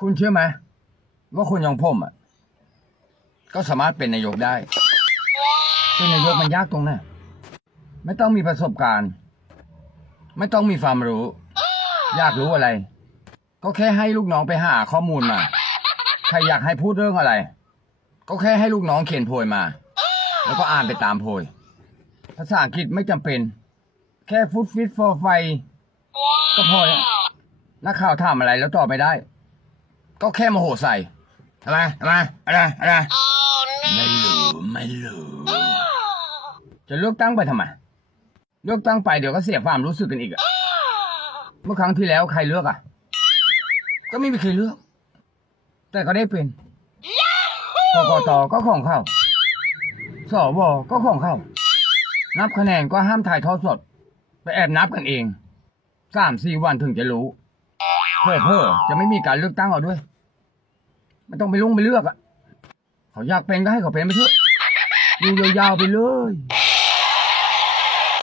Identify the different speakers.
Speaker 1: คุณเชื่อไหมว่าคนอย่างผมอะ ก็สามารถเป็นนายกได้ เป็นนายกมันยากตรงไหนไม่ต้องมีประสบการณ์ ไม่ต้องมีความรู้ อยากรู้อะไร ก็แค่ให้ลูกน้องไปหาข้อมูลมาใครอยากให้พูดเรื่องอะไร ก็แค่ให้ลูกน้องเขียนโพยมา แล้วก็อ่านไปตามโพย ภาษาอังกฤษไม่จำเป็น แค่ฟุตฟิตฟอร์ไฟก็พอแล้วนักข่าวถามอะไรแล้วตอบไม่ได้ ก็แค่โมโหใส่อะไรอะไรอะไรอะไร
Speaker 2: ไม่รู้ไม่รู้
Speaker 1: จะเลือกตั้งไปทำไมเลือกตั้งไปเดี๋ยวก็เสียความรู้สึกกันอีกอะเมื่อครั้งที่แล้วใครเลือกอะก็ไม่มีใครเลือก แต่ก็ได้เป็นกกตก็ของเขาสวก็ของเขานับคะแนนก็ห้ามถ่ายทอดสด ไปแอบนับกันเองสามสี่วันถึงจะรู้ เพ่อเพ่อจะไม่มีการเลือกตั้งเอาด้วยไม่ต้องไปลุงไปเลือกอะเขาอยากเป็นก็ให้เขาเป็นไปเถอะอยู่ยาวๆไปเลย